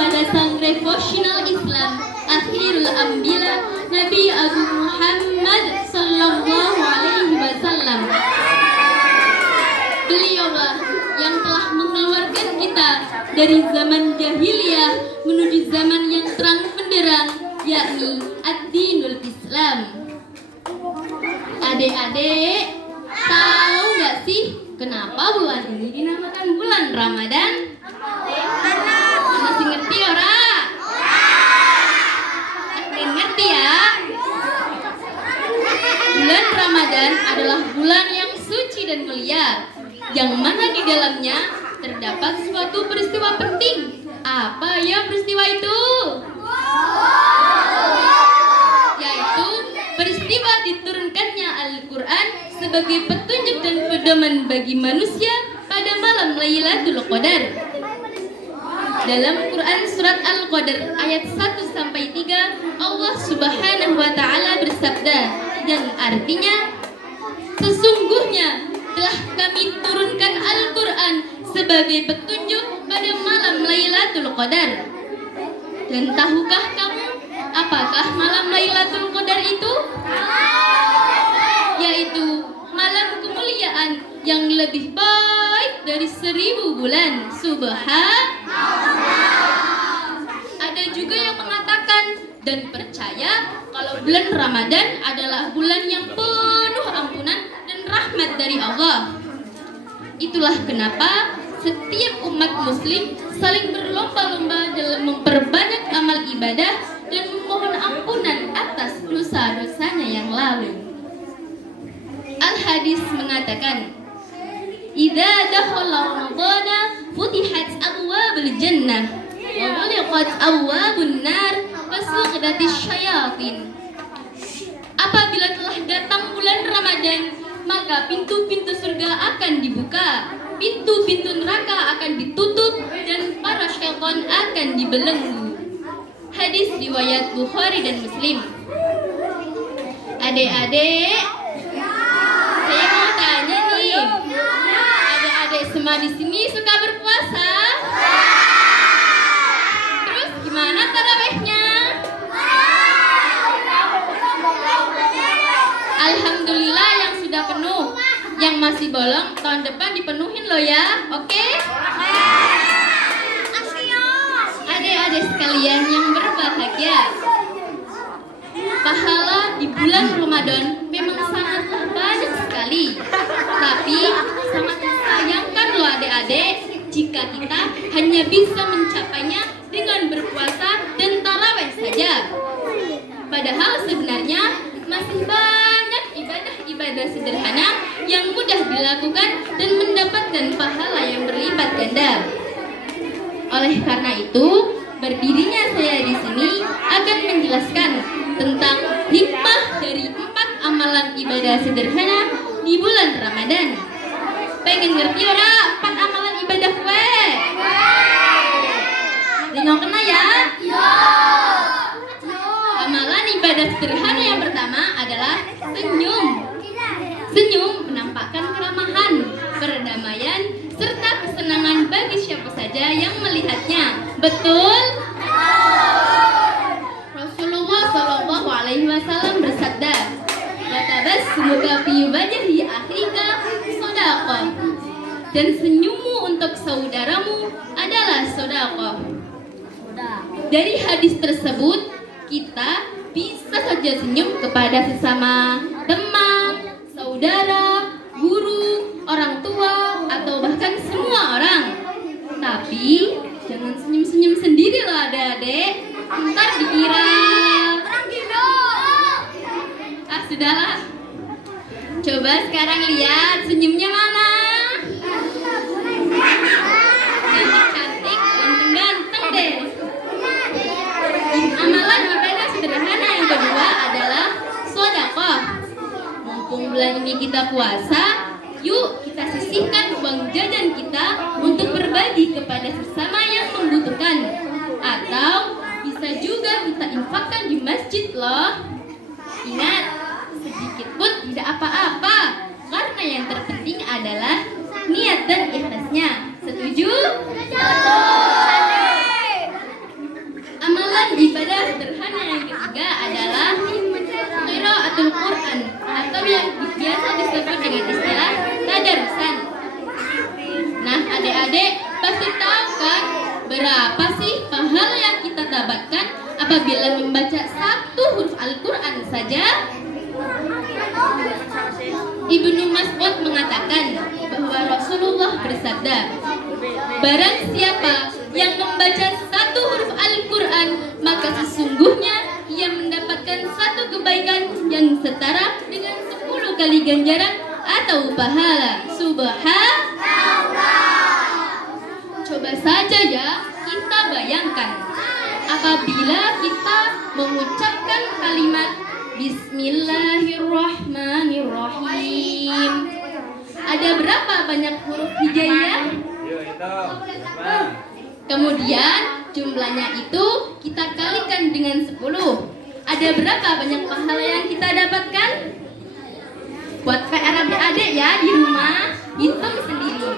kepada sang revolusional Islam, akhirul anbiya, Nabi Agung Muhammad sallallahu alaihi wasallam. Beliaulah yang telah mengeluarkan kita dari zaman jahiliyah menuju zaman yang terang benderang, yakni ad-dinul Islam. Adik-adik, tahu nggak sih kenapa bulan ini dinamakan bulan Ramadan? Masih ngerti ora? Ngerti ya? Bulan Ramadan adalah bulan yang suci dan mulia, yang mana di dalamnya terdapat suatu peristiwa penting. Apa ya peristiwa itu? Yaitu peristiwa diturunkannya Al-Quran sebagai petunjuk dan pedoman bagi manusia pada malam Lailatul Qadar. Dalam Quran surat Al-Qadar ayat 1-3, Allah Subhanahu wa taala bersabda, yang artinya, sesungguhnya telah kami turunkan Al-Quran sebagai petunjuk pada malam Lailatul Qadar. Dan tahukah kamu apakah malam Lailatul Qadar itu? Yaitu malam kemuliaan yang lebih baik dari 1000 bulan. Ada juga yang mengatakan dan percaya kalau bulan Ramadan adalah bulan yang penuh ampunan dan rahmat dari Allah. Itulah kenapa setiap umat muslim saling berlomba-lomba dalam memperbanyak amal ibadah dan memohon ampunan atas dosa-dosanya yang lalu. Al-Hadis mengatakan, "Idza dakhala Ramadana futihat abwabul jannah wa ghuliqat abwabun nar wa sughdatis syayatin." Apabila telah datang bulan Ramadan, maka pintu-pintu surga akan dibuka, pintu-pintu neraka akan ditutup, dan para syaitan akan dibelenggu. Hadis riwayat Bukhari dan Muslim. Adik-adik, saya mau tanya nih, adik-adik semua di sini suka berpuasa? Terus gimana tarawihnya? Alhamdulillah yang sudah penuh. Yang masih bolong tahun depan dipenuhin loh ya, oke? Adik-adik sekalian yang berbahagia, pahala di bulan Ramadan memang sangatlah banyak sekali. Tapi sangat disayangkan loh adik-adik jika kita hanya bisa mencapainya dengan berpuasa dan tarawih saja. Padahal sebenarnya masih banyak ibadah-ibadah sederhana yang mudah dilakukan dan mendapatkan pahala yang berlipat ganda. Oleh karena itu, berdirinya saya di sini akan menjelaskan tentang hikmah dari 4 amalan ibadah sederhana di bulan Ramadan. Pengen ngerti ora 4 amalan ibadah kue? Dengar kena ya? Amalan ibadah sederhana yang pertama adalah senyum. Senyum menampakkan keramahan, perdamaian, serta kesenangan bagi siapa saja yang melihatnya. Betul? Rasulullah Shallallahu Alaihi Wasallam bersabda, "Watabasmuka fi wajhi akhika shadaqah." Dan senyummu untuk saudaramu adalah sedekah. Dari hadis tersebut, kita bisa saja senyum kepada sesama teman, saudara, guru, orang tua, atau bahkan semua orang. Tapi jangan senyum-senyum sendiri loh adik-adik. Ntar dikira sudahlah. Coba sekarang lihat senyumnya mana. Cantik-cantik, ganteng-ganteng deh. Amalan ibadah sederhana yang kedua adalah sedekah. Mumpung bulan ini kita puasa, yuk kita sisihkan uang jajan kita untuk berbagi kepada sesama yang membutuhkan. Atau bisa juga kita infakkan di masjid loh. Ingat, sedikit pun tidak apa-apa, karena yang terpenting adalah niat dan ikhlasnya. Setuju? Berapa sih pahala yang kita dapatkan apabila membaca satu huruf Al-Quran saja? Ibnu Mas'ud mengatakan bahwa Rasulullah bersabda, barang siapa yang membaca satu huruf Al-Quran, maka sesungguhnya ia mendapatkan satu kebaikan yang setara dengan 10 kali ganjaran atau pahala. Subhanallah. Coba saja ya kita bayangkan, apabila kita mengucapkan kalimat Bismillahirrahmanirrahim, ada berapa banyak huruf hijaiyah? Kemudian jumlahnya itu kita kalikan dengan 10. Ada berapa banyak pahala yang kita dapatkan? Buat PR adik-adik ya di rumah, hitung sendiri.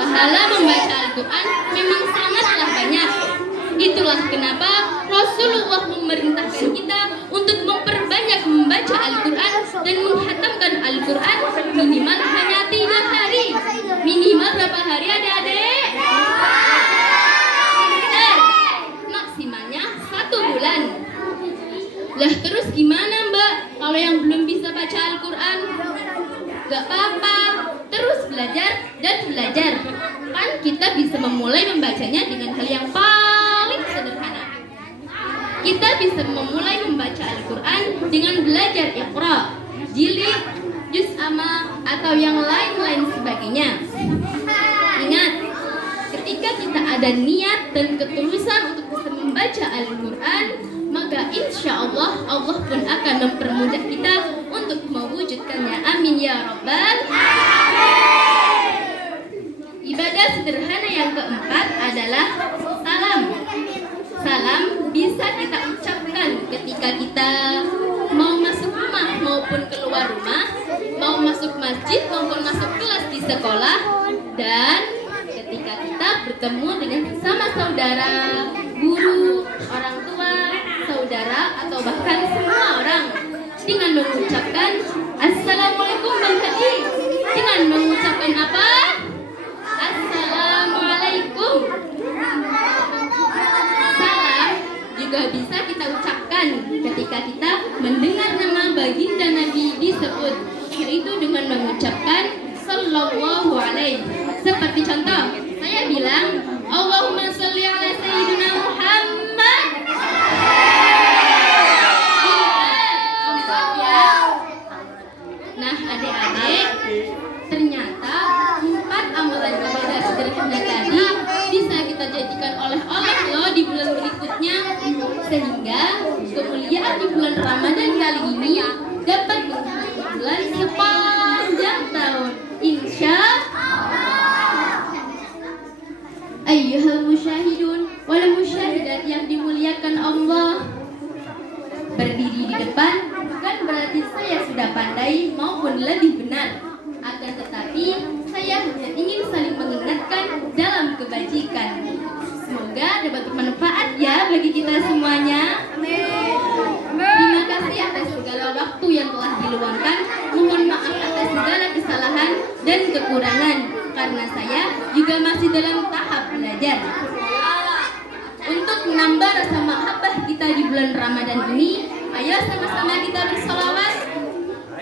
Pahala membaca Al-Quran memang sangatlah banyak. Itulah kenapa Rasulullah memerintahkan kita untuk memperbanyak membaca Al-Quran dan menghatamkan Al-Quran minimal hanya 3 hari. Minimal berapa hari adik-adik? Maksimalnya 1 bulan. Lah terus gimana Mbak kalau yang belum bisa baca Al-Quran? Gak apa-apa, terus belajar dan belajar. Kan kita bisa memulai membacanya dengan hal yang paling sederhana. Kita bisa memulai membaca Al-Quran dengan belajar Iqra, jilid, juz amma, atau yang lain-lain sebagainya. Ingat, ketika kita ada niat dan ketulusan untuk bisa membaca Al-Quran, maka insya Allah Allah pun akan mempermudah kita untuk mewujudkannya. Amin ya Rabbal Alamin. Ibadah sederhana yang keempat adalah salam. Salam bisa kita ucapkan ketika kita mau masuk rumah maupun keluar rumah, mau masuk masjid maupun masuk kelas di sekolah, dan ketika kita bertemu dengan sesama saudara, guru, orang tua, saudara, atau bahkan semua orang, dengan mengucapkan Assalamualaikum Bang Hadi, dengan mengucapkan apa? Assalamualaikum. Salam juga bisa kita ucapkan ketika kita mendengar nama baginda Nabi disebut, yaitu dengan mengucapkan Sallallahu alaihi. Seperti contoh, saya bilang Allahumma sholli ala Sayyidina Muhammad. Nah adik-adik, ternyata 4 amalan ibadah sederhana tadi bisa kita jadikan oleh-oleh loh di bulan berikutnya, sehingga kemuliaan di bulan Ramadan kali ini dapat menghadiri bulan sepanjang tahun, insya Allah. Ayyuhal musyahidun wal musyahidat yang dimuliakan Allah, berdiri di depan bukan berarti saya sudah pandai maupun lebih benar, akan tetapi saya hanya ingin saling mengingatkan dalam kebajikan. Semoga dapat bermanfaat ya bagi kita semuanya. Terima kasih atas segala waktu yang telah diluangkan. Mohon maaf atas segala kesalahan dan kekurangan, karena saya juga masih dalam tahap belajar. Untuk menambah rasa mahabbah kita di bulan Ramadan ini, ayo sama-sama kita bersolawat.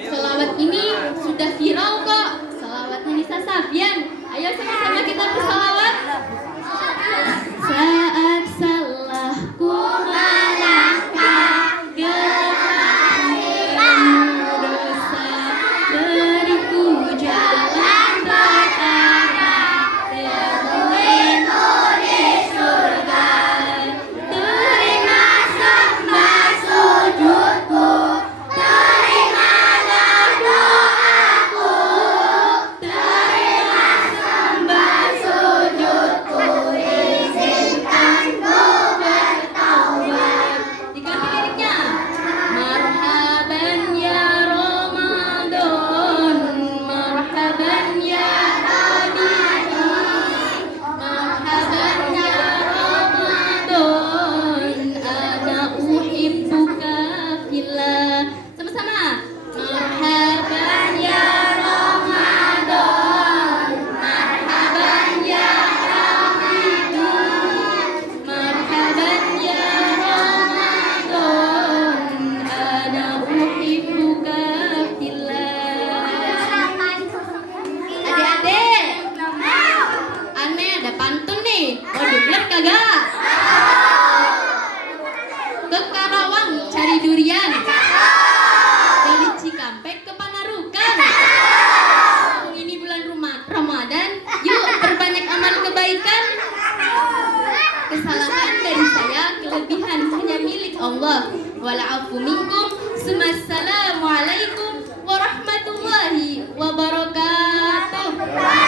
Solawat ini sudah viral kok, solawatnya Nisa Safian. Ayo sama-sama kita bersolawat. Saat salahku melangkah, gelapmu dosa, beriku jalan terarah, temuin di surga. Terima sembah sujudku, terimalah doaku, terima sembah sujudku. kagak? Ke Karawang cari durian. Dari Cikampek ke Panarukan. Ini bulan Ramadan, yuk perbanyak amal kebaikan. Kesalahan dari saya, kelebihan hanya milik Allah. Wala'afu minkum. Assalamualaikum warahmatullahi wabarakatuh.